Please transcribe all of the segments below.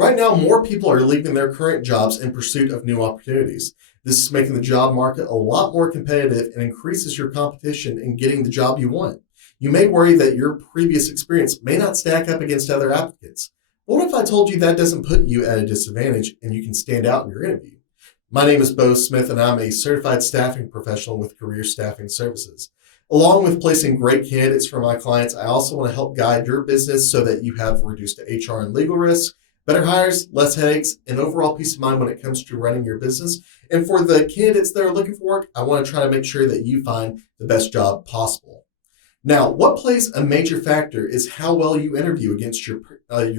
Right now, more people are leaving their current jobs in pursuit of new opportunities. This is making the job market a lot more competitive and increases your competition in getting the job you want. You may worry that your previous experience may not stack up against other applicants. What if I told you that doesn't put you at a disadvantage and you can stand out in your interview? My name is Bo Smith, and I'm a certified staffing professional with Career Staffing Services. Along with placing great candidates for my clients, I also want to help guide your business so that you have reduced HR and legal risks, better hires, less headaches, and overall peace of mind when it comes to running your business. And for the candidates that are looking for work, I want to try to make sure that you find the best job possible. Now, what plays a major factor is how well you interview against your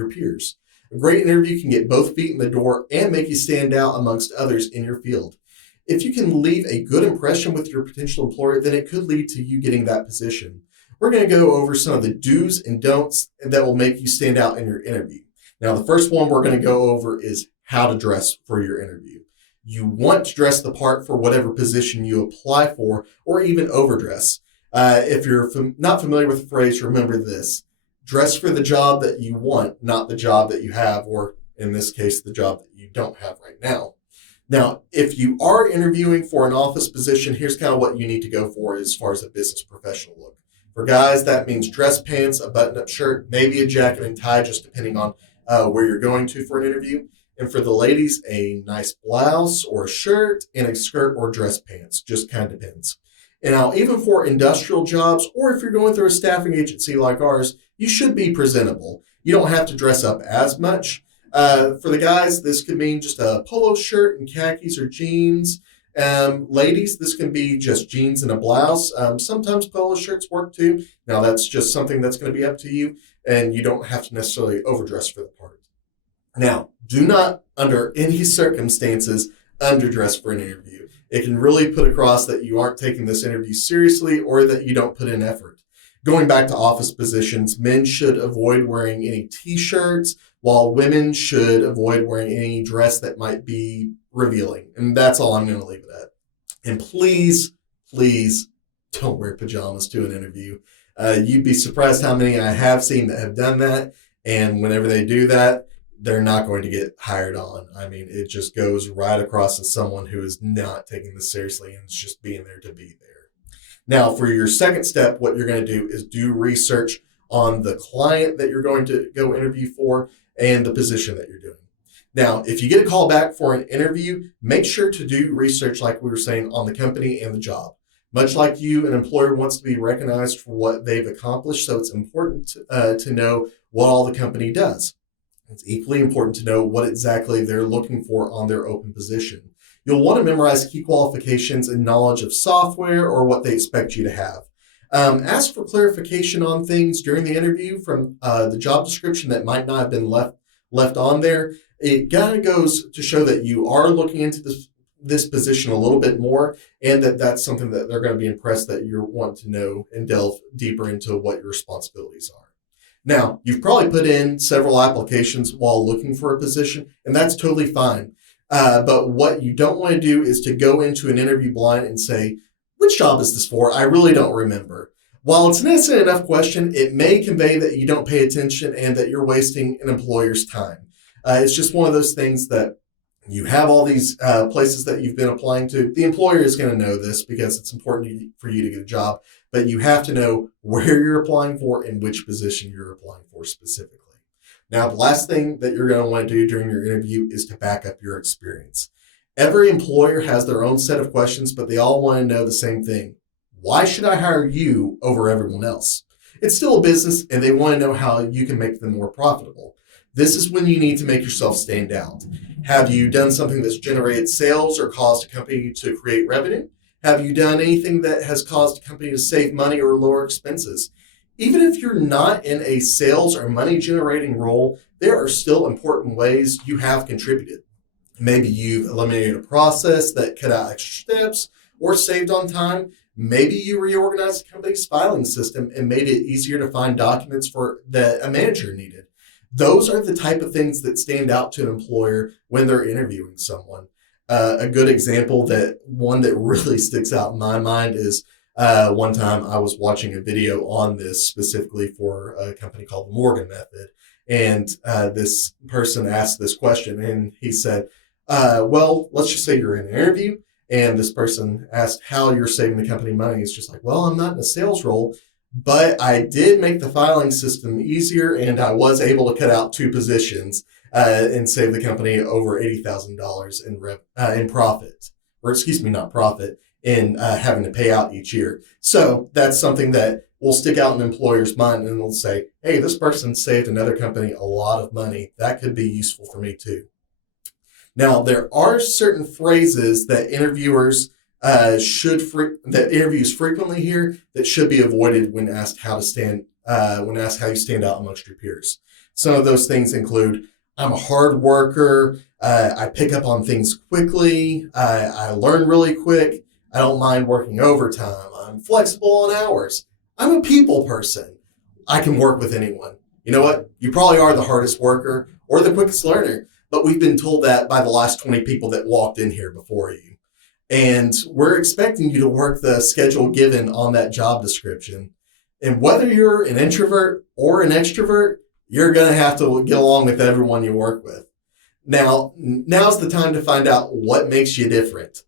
peers. A great interview can get both feet in the door and make you stand out amongst others in your field. If you can leave a good impression with your potential employer, then it could lead to you getting that position. We're going to go over some of the do's and don'ts that will make you stand out in your interview. Now, the first one we're going to go over is how to dress for your interview. You want to dress the part for whatever position you apply for, or even overdress. If you're not familiar with the phrase, remember this. Dress for the job that you want, not the job that you have, or in this case, the job that you don't have right now. Now, if you are interviewing for an office position, here's kind of what you need to go for as far as a business professional look. For guys, that means dress pants, a button-up shirt, maybe a jacket and tie, just depending on where you're going to for an interview. And for the ladies, a nice blouse or a shirt and a skirt or dress pants, just kind of depends. And now, even for industrial jobs, or if you're going through a staffing agency like ours, you should be presentable. You don't have to dress up as much. For the guys, this could mean just a polo shirt and khakis or jeans. Ladies, this can be just jeans and a blouse. Sometimes polo shirts work too. Now, that's just something that's going to be up to you, and you don't have to necessarily overdress for the part. Now, do not, under any circumstances, underdress for an interview. It can really put across that you aren't taking this interview seriously or that you don't put in effort. Going back to office positions, men should avoid wearing any t-shirts, while women should avoid wearing any dress that might be revealing. And that's all I'm going to leave it at. And please, please don't wear pajamas to an interview. You'd be surprised how many I have seen that have done that. And whenever they do that, they're not going to get hired on. I mean, it just goes right across as someone who is not taking this seriously and is just being there to be there. Now, for your second step, what you're going to do is do research on the client that you're going to go interview for and the position that you're doing. Now, if you get a call back for an interview, make sure to do research, like we were saying, on the company and the job. Much like you, an employer wants to be recognized for what they've accomplished, so it's important to know what all the company does. It's equally important to know what exactly they're looking for on their open position. You'll want to memorize key qualifications and knowledge of software or what they expect you to have. Ask for clarification on things during the interview from the job description that might not have been left on there. It kind of goes to show that you are looking into this position a little bit more, and that's something that they're going to be impressed that you want to know and delve deeper into what your responsibilities are. Now, you've probably put in several applications while looking for a position, and that's totally fine. But what you don't want to do is to go into an interview blind and say, which job is this for? I really don't remember. While it's an innocent enough question, it may convey that you don't pay attention and that you're wasting an employer's time. It's just one of those things that you have all these places that you've been applying to. The employer is going to know this because it's important for you to get a job, but you have to know where you're applying for and which position you're applying for specifically. Now, the last thing that you're going to want to do during your interview is to back up your experience. Every employer has their own set of questions, but they all want to know the same thing. Why should I hire you over everyone else? It's still a business, and they want to know how you can make them more profitable. This is when you need to make yourself stand out. Have you done something that's generated sales or caused a company to create revenue? Have you done anything that has caused a company to save money or lower expenses? Even if you're not in a sales or money generating role, there are still important ways you have contributed. Maybe you've eliminated a process that cut out extra steps or saved on time. Maybe you reorganized the company's filing system and made it easier to find documents that a manager needed. Those are the type of things that stand out to an employer when they're interviewing someone. A good example, one that really sticks out in my mind is one time I was watching a video on this specifically for a company called the Morgan Method. And this person asked this question, and he said, well, let's just say you're in an interview, and this person asked how you're saving the company money. It's just like, well, I'm not in a sales role, but I did make the filing system easier, and I was able to cut out 2 positions and save the company over $80,000 in profit, or excuse me, not profit, in having to pay out each year. So that's something that will stick out in an employer's mind, and they'll say, hey, this person saved another company a lot of money. That could be useful for me too. Now, there are certain phrases that interviews frequently hear that should be avoided when asked how you stand out amongst your peers. Some of those things include, I'm a hard worker, I pick up on things quickly, I learn really quick, I don't mind working overtime, I'm flexible on hours, I'm a people person, I can work with anyone. You know what? You probably are the hardest worker or the quickest learner, but we've been told that by the last 20 people that walked in here before you. And we're expecting you to work the schedule given on that job description. And whether you're an introvert or an extrovert, you're going to have to get along with everyone you work with. Now's the time to find out what makes you different.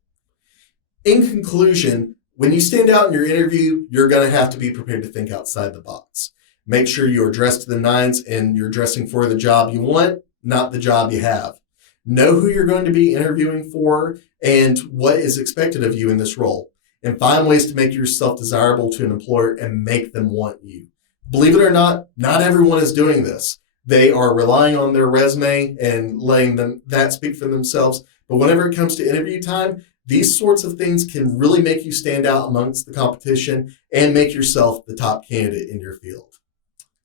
In conclusion, when you stand out in your interview, you're going to have to be prepared to think outside the box. Make sure you're dressed to the nines and you're dressing for the job you want, not the job you have. Know who you're going to be interviewing for and what is expected of you in this role. And find ways to make yourself desirable to an employer and make them want you. Believe it or not everyone is doing this. They are relying on their resume and letting that speak for themselves. But whenever it comes to interview time, these sorts of things can really make you stand out amongst the competition and make yourself the top candidate in your field.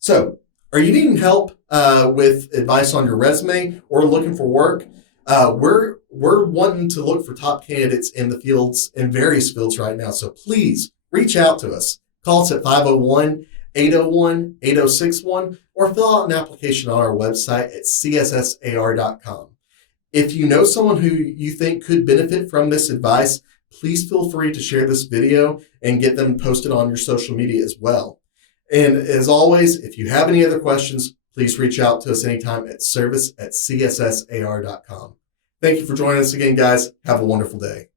So, are you needing help with advice on your resume or looking for work? We're wanting to look for top candidates in the fields, in various fields right now. So please reach out to us. Call us at 501-801-8061 or fill out an application on our website at cssar.com. If you know someone who you think could benefit from this advice, please feel free to share this video and get them posted on your social media as well. And as always, if you have any other questions, please reach out to us anytime at service@cssar.com. Thank you for joining us again, guys. Have a wonderful day.